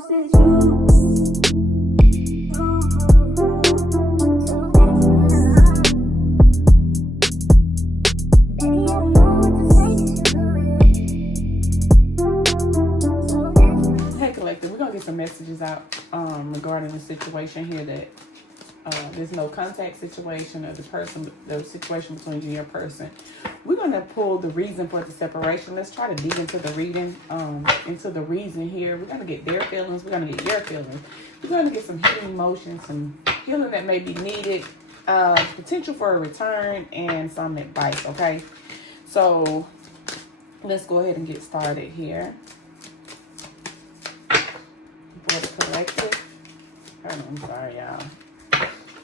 said you. We're gonna get some messages out regarding the situation here, that there's no contact situation, or the situation between you and your person. We're gonna pull the reason for the separation. Let's try to dig into the reading, into the reason here. We're gonna get their feelings. We're gonna get your feelings. We're gonna get some healing emotions, some healing that may be needed, potential for a return, and some advice. Okay, so let's go ahead and get started here. For the collective. I'm sorry, y'all.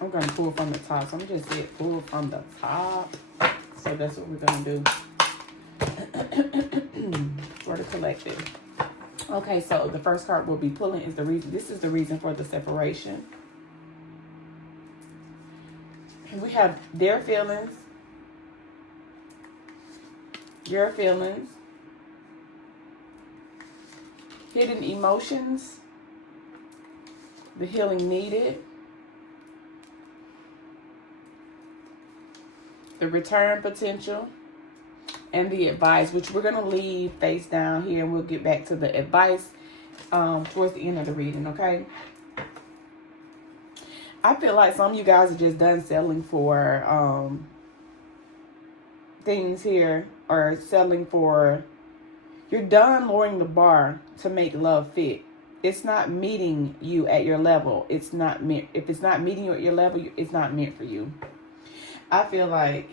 I'm going to pull from the top. So I'm just going to pull from the top. So that's what we're going to do. For the collective. Okay, so the first card we'll be pulling is the reason. This is the reason for the separation. And we have their feelings. Your feelings. Hidden emotions. The healing needed. The return potential. And the advice, which we're going to leave face down here. And we'll get back to the advice towards the end of the reading, okay? I feel like some of you guys are just done settling for things here. Or settling for... You're done lowering the bar to make love fit. It's not meeting you at your level. It's not meant. If it's not meeting you at your level, it's not meant for you. I feel like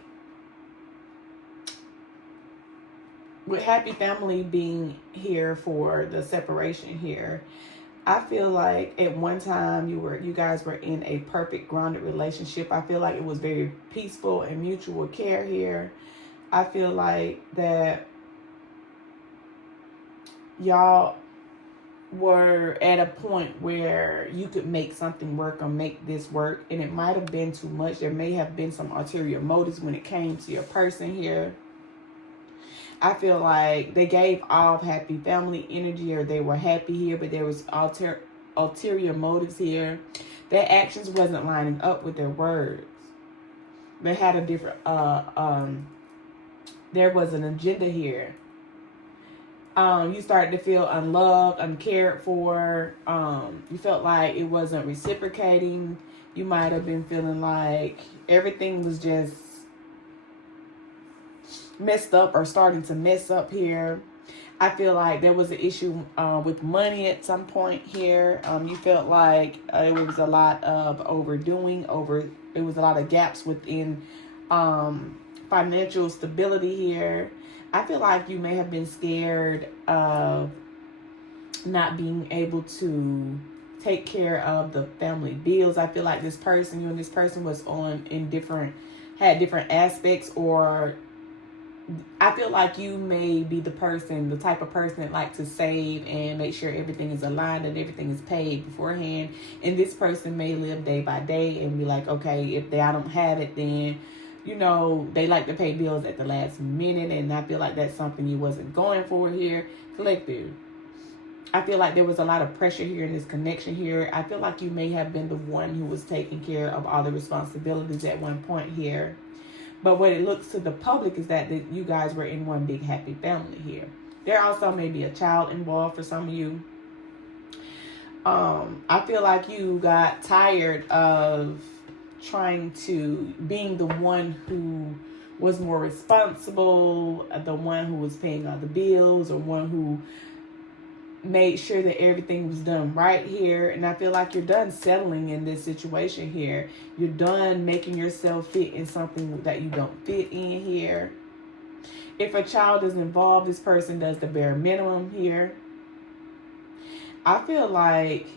with happy family being here for the separation here, I feel like at one time you guys were in a perfect grounded relationship. I feel like it was very peaceful and mutual care here. I feel like that y'all were at a point where you could make something work or make this work, and it might have been too much. There may have been some ulterior motives when it came to your person here. I feel like they gave off happy family energy, or they were happy here, but there was ulterior motives here. Their actions wasn't lining up with their words. They had a different there was an agenda here. You started to feel unloved, uncared for. You felt like it wasn't reciprocating. You might have been feeling like everything was just messed up or starting to mess up here. I feel like there was an issue with money at some point here. You felt like it was a lot of overdoing. It was a lot of gaps within financial stability here. I feel like you may have been scared of not being able to take care of the family bills. I feel like you and this person was had different aspects, or I feel like you may be the type of person that likes to save and make sure everything is aligned and everything is paid beforehand. And this person may live day by day and be like, okay, if I don't have it, then they like to pay bills at the last minute, and I feel like that's something you wasn't going for here. Collective. I feel like there was a lot of pressure here in this connection here. I feel like you may have been the one who was taking care of all the responsibilities at one point here. But what it looks to the public is that you guys were in one big happy family here. There also may be a child involved for some of you. I feel like you got tired of being the one who was more responsible, the one who was paying all the bills, or one who made sure that everything was done right here. And I feel like you're done settling in this situation here. You're done making yourself fit in something that you don't fit in here. If a child is involved, this person does the bare minimum here. I feel like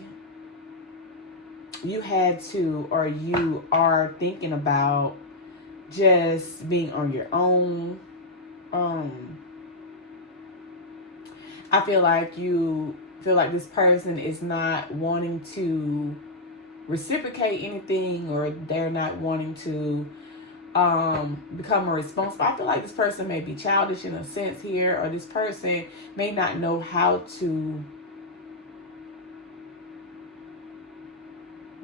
you had to, or you are thinking about just being on your own. I feel like you feel like this person is not wanting to reciprocate anything, or they're not wanting to become more responsible. I feel like this person may be childish in a sense here, or this person may not know how to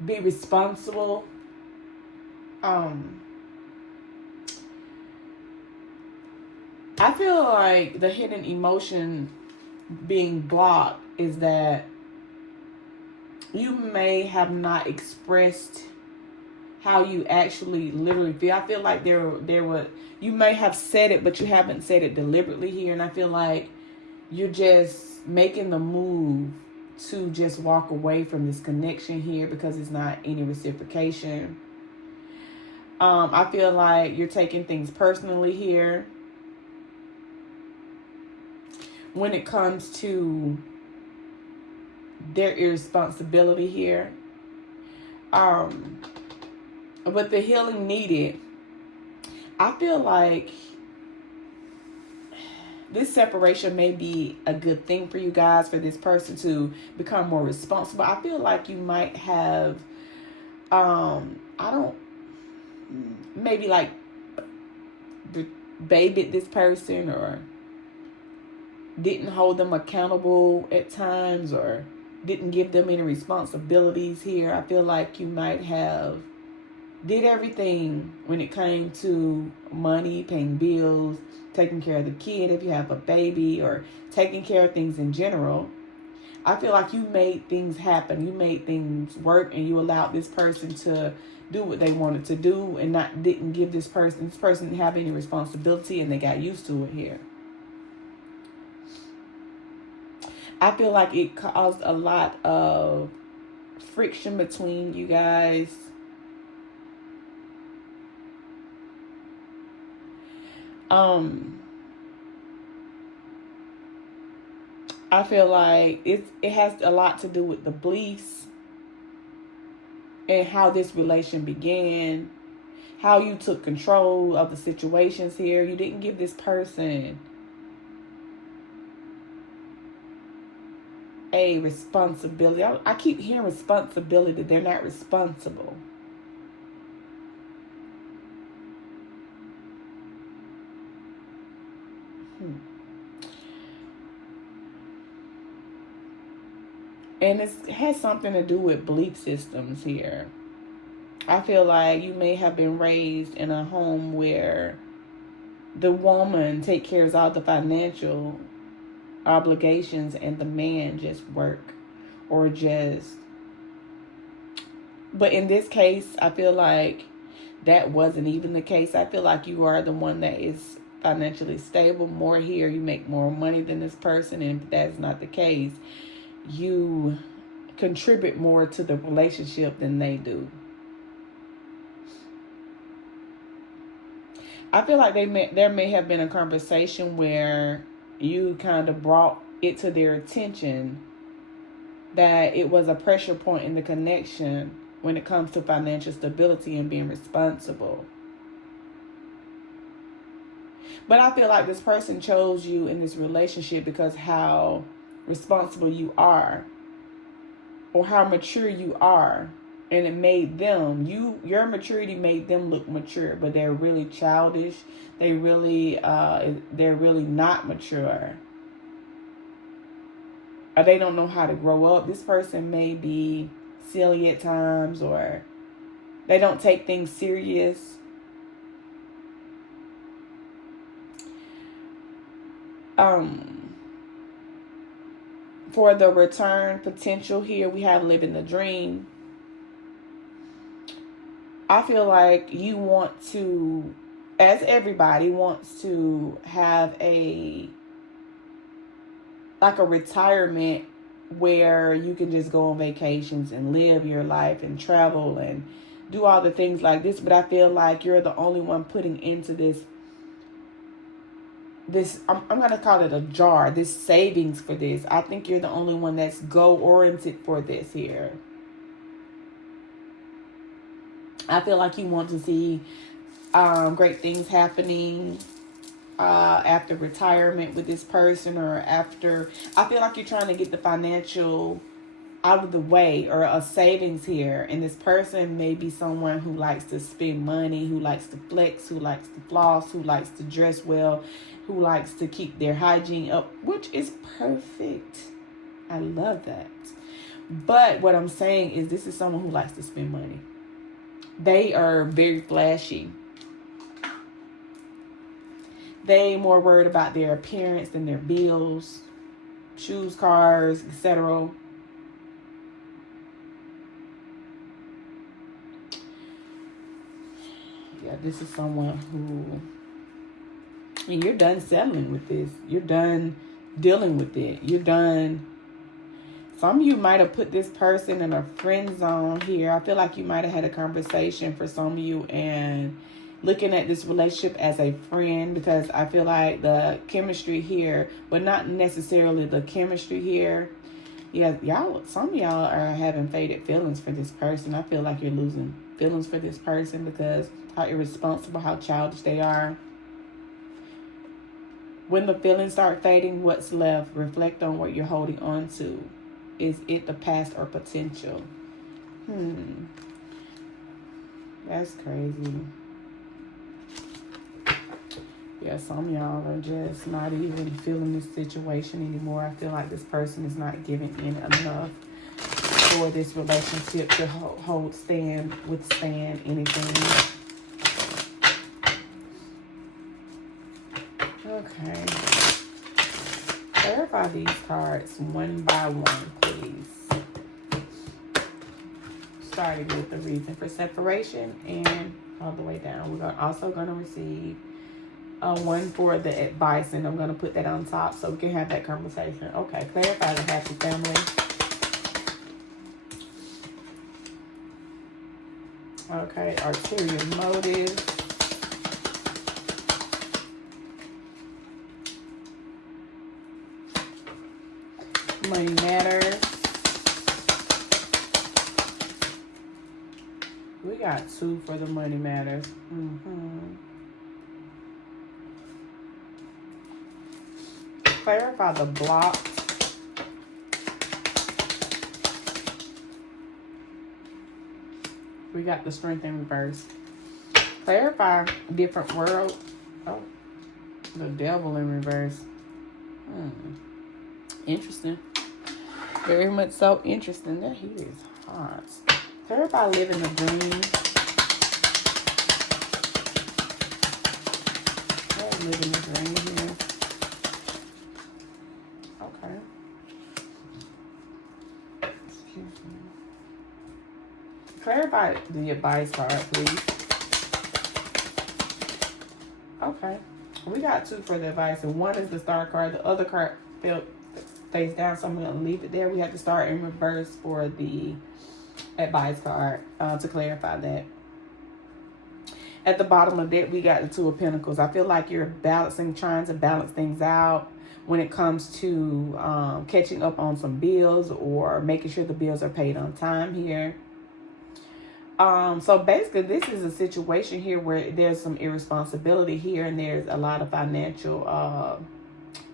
be responsible. I feel like the hidden emotion being blocked is that you may have not expressed how you actually literally feel. I feel like you may have said it, but you haven't said it deliberately here. And I feel like you're just making the move to just walk away from this connection here because it's not any reciprocation. I feel like you're taking things personally here when it comes to their irresponsibility here. With the healing needed, I feel like this separation may be a good thing for you guys, for this person to become more responsible. I feel like you might have, maybe like babied this person or didn't hold them accountable at times or didn't give them any responsibilities here. I feel like you might have did everything when it came to money, paying bills, taking care of the kid if you have a baby, or taking care of things in general. I feel like you made things happen. You made things work, and you allowed this person to do what they wanted to do and didn't give this person didn't have any responsibility, and they got used to it here. I feel like it caused a lot of friction between you guys. I feel like it has a lot to do with the beliefs and how this relation began, how you took control of the situations here. You didn't give this person a responsibility. I keep hearing responsibility. They're not responsible. And it has something to do with belief systems here. I feel like you may have been raised in a home where the woman takes care of all the financial obligations and the man just work or just... But in this case, I feel like that wasn't even the case. I feel like you are the one that is financially stable more here. You make more money than this person. And if that's not the case, you contribute more to the relationship than they do. I feel like there may have been a conversation where you kind of brought it to their attention that it was a pressure point in the connection when it comes to financial stability and being responsible. But I feel like this person chose you in this relationship because how responsible you are or how mature you are, and it made them, your maturity made them look mature, but they're really childish. They're really not mature, or they don't know how to grow up. This person may be silly at times, or they don't take things serious. For the return potential here, we have living the dream. I feel like you want to, as everybody wants to have a retirement where you can just go on vacations and live your life and travel and do all the things like this. But I feel like you're the only one putting into this I'm going to call it a jar, this savings for this. I think you're the only one that's goal-oriented for this here. I feel like you want to see great things happening after retirement with this person, or after... I feel like you're trying to get the financial out of the way, or a savings here. And this person may be someone who likes to spend money, who likes to flex, who likes to floss, who likes to dress well, who likes to keep their hygiene up, which is perfect. I love that. But what I'm saying is this is someone who likes to spend money. They are very flashy. They more worried about their appearance than their bills, shoes, cars, etc. Yeah, this is someone who, and you're done settling with this. You're done dealing with it. You're done. Some of you might have put this person in a friend zone here. I feel like you might have had a conversation for some of you and looking at this relationship as a friend, because I feel like the chemistry here, but not necessarily the chemistry here. Yeah, y'all, some of y'all are having faded feelings for this person. I feel like you're losing feelings for this person because how irresponsible, how childish they are. When the feelings start fading, what's left? Reflect on what you're holding on to. Is it the past or potential? That's crazy. Yeah, some of y'all are just not even feeling this situation anymore. I feel like this person is not giving in enough for this relationship to withstand anything. Okay. Clarify these cards one by one, please. Starting with the reason for separation and all the way down. We're also going to receive one for the advice, and I'm going to put that on top so we can have that conversation. Okay, clarify the happy family. Okay, ulterior motives. Money matters. We got 2 for the money matters. Clarify the block. We got the strength in reverse. Clarify different world. Oh, the devil in reverse. Interesting. Very much so interesting. That heat is hot. Clarify living a dream. Living a dream here. Okay. Excuse me. Clarify the advice card, please. Okay. We got 2 for the advice, and 1 is the star card. The other card fell face down, so I'm going to leave it there. We have to start in reverse for the advice card to clarify that. At the bottom of that, we got the 2 of Pentacles. I feel like you're trying to balance things out when it comes to catching up on some bills or making sure the bills are paid on time here. So basically, this is a situation here where there's some irresponsibility here, and there's a lot of financial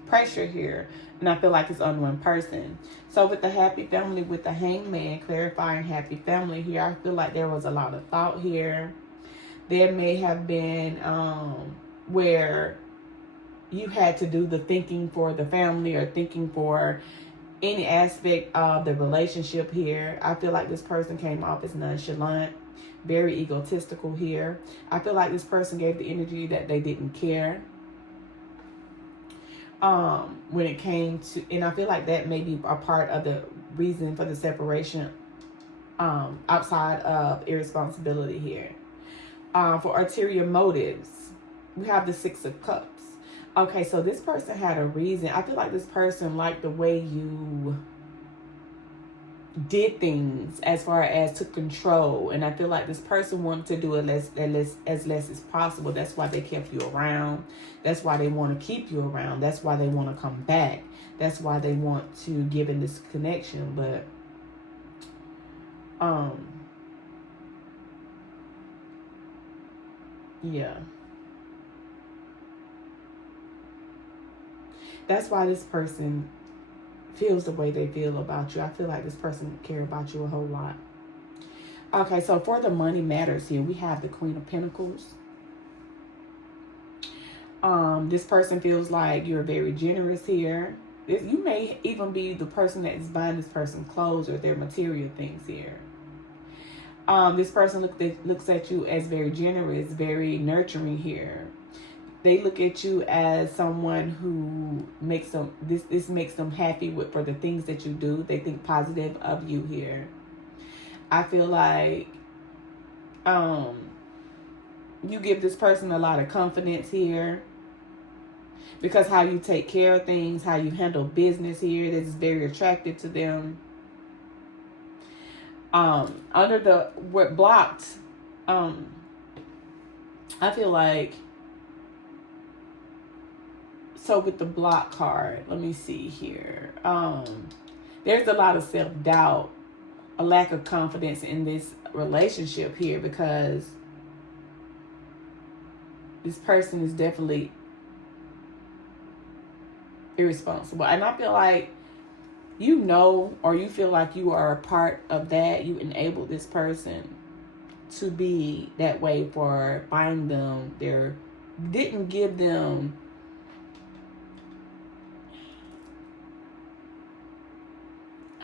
pressure here. And I feel like it's on one person. So with the happy family, with the hangman, clarifying happy family here, I feel like there was a lot of thought here. There may have been where you had to do the thinking for the family or thinking for any aspect of the relationship here. I feel like this person came off as nonchalant, very egotistical here. I feel like this person gave the energy that they didn't care. When it came to, and I feel like that may be a part of the reason for the separation outside of irresponsibility here. For ulterior motives, we have the 6 of Cups. Okay, so this person had a reason. I feel like this person liked the way you did things as far as took control. And I feel like this person wanted to do it as less as possible. That's why they kept you around. That's why they want to keep you around. That's why they want to come back. That's why they want to give in this connection. But yeah. That's why this person feels the way they feel about you. I feel like this person care about you a whole lot. Okay, so for the money matters here, we have the Queen of Pentacles. This person feels like you're very generous here. You may even be the person that is buying this person clothes or their material things here. This person looks at you as very generous, very nurturing here. They look at you as someone who makes them, this makes them happy for the things that you do. They think positive of you here. I feel like you give this person a lot of confidence here, because how you take care of things, how you handle business here, this is very attractive to them. Under the what blocked, I feel like, so with the block card, let me see here. There's a lot of self-doubt, a lack of confidence in this relationship here, because this person is definitely irresponsible. And I feel like, you know, or you feel like you are a part of that. You enable this person to be that way for buying them. Didn't give them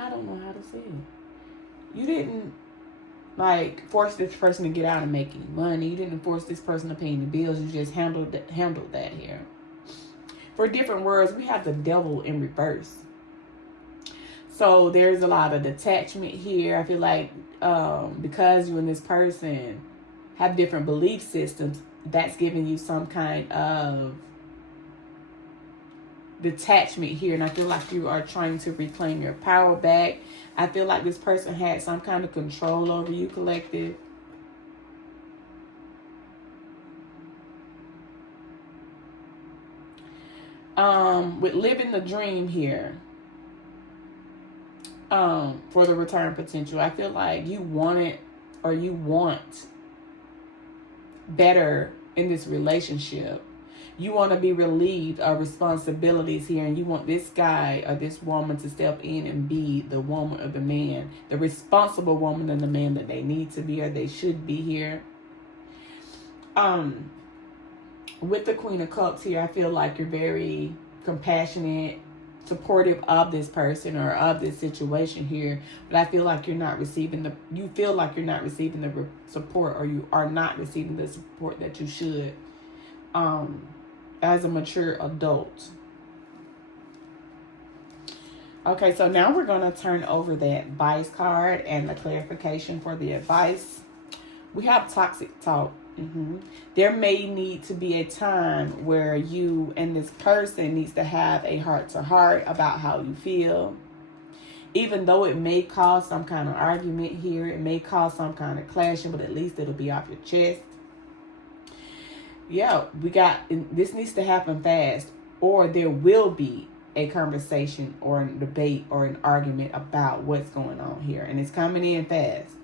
I don't know how to say it. You didn't like force this person to get out and make any money. You didn't force this person to pay any bills. You just handled that here. For different words, we have the devil in reverse. So there's a lot of detachment here. I feel like because you and this person have different belief systems, that's giving you some kind of detachment here. And I feel like you are trying to reclaim your power back. I feel like this person had some kind of control over you, collective. With living the dream here, for the return potential, I feel like you want better in this relationship. You want to be relieved of responsibilities here, and you want this guy or this woman to step in and be the woman or the man, the responsible woman and the man that they need to be or they should be here. With the Queen of Cups here, I feel like you're very compassionate, supportive of this person or of this situation here, but I feel like you're not receiving the support, or you are not receiving the support that you should as a mature adult. Okay, so now we're going to turn over the advice card and the clarification for the advice. We have toxic talk. There may need to be a time where you and this person needs to have a heart-to-heart about how you feel. Even though it may cause some kind of argument here, it may cause some kind of clashing, but at least it'll be off your chest. Yeah, this needs to happen fast, or there will be a conversation or a debate or an argument about what's going on here, and it's coming in fast.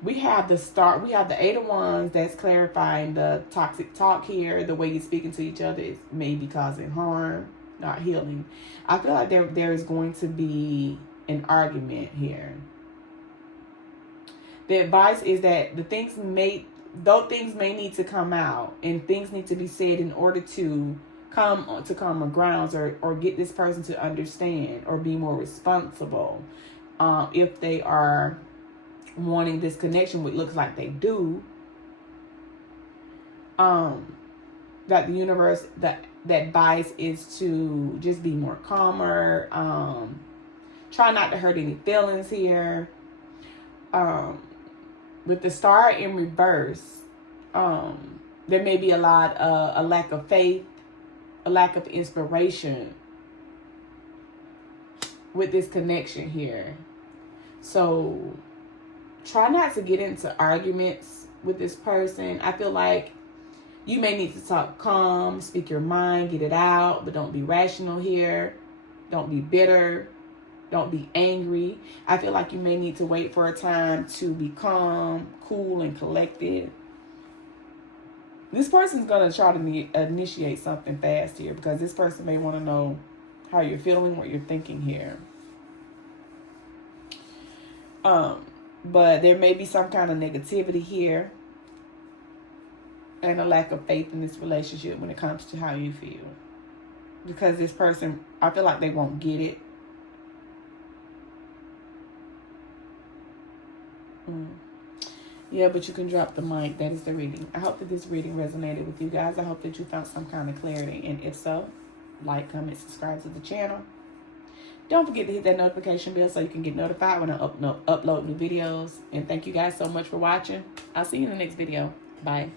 We have the Eight of Wands that's clarifying the toxic talk here. The way you're speaking to each other is maybe causing harm, not healing. I feel like there is going to be an argument here. The advice is that things may need to come out and things need to be said in order to come to common grounds or get this person to understand or be more responsible. If they are wanting this connection, which looks like they do, that the universe, that advice is to just be more calmer, try not to hurt any feelings here. With the Star in reverse, there may be a lack of faith, a lack of inspiration with this connection here. So try not to get into arguments with this person. I feel like you may need to talk calm, speak your mind, get it out, but don't be rational here. Don't be bitter. Don't be angry. I feel like you may need to wait for a time to be calm, cool, and collected. This person's going to try to initiate something fast here, because this person may want to know how you're feeling, what you're thinking here. But there may be some kind of negativity here and a lack of faith in this relationship when it comes to how you feel. because this person, I feel like they won't get it. Yeah, but you can drop the mic. That is the reading. I hope that this reading resonated with you guys. I hope that you found some kind of clarity. And if so, like, comment, subscribe to the channel. Don't forget to hit that notification bell so you can get notified when I upload new videos. And thank you guys so much for watching. I'll see you in the next video. Bye.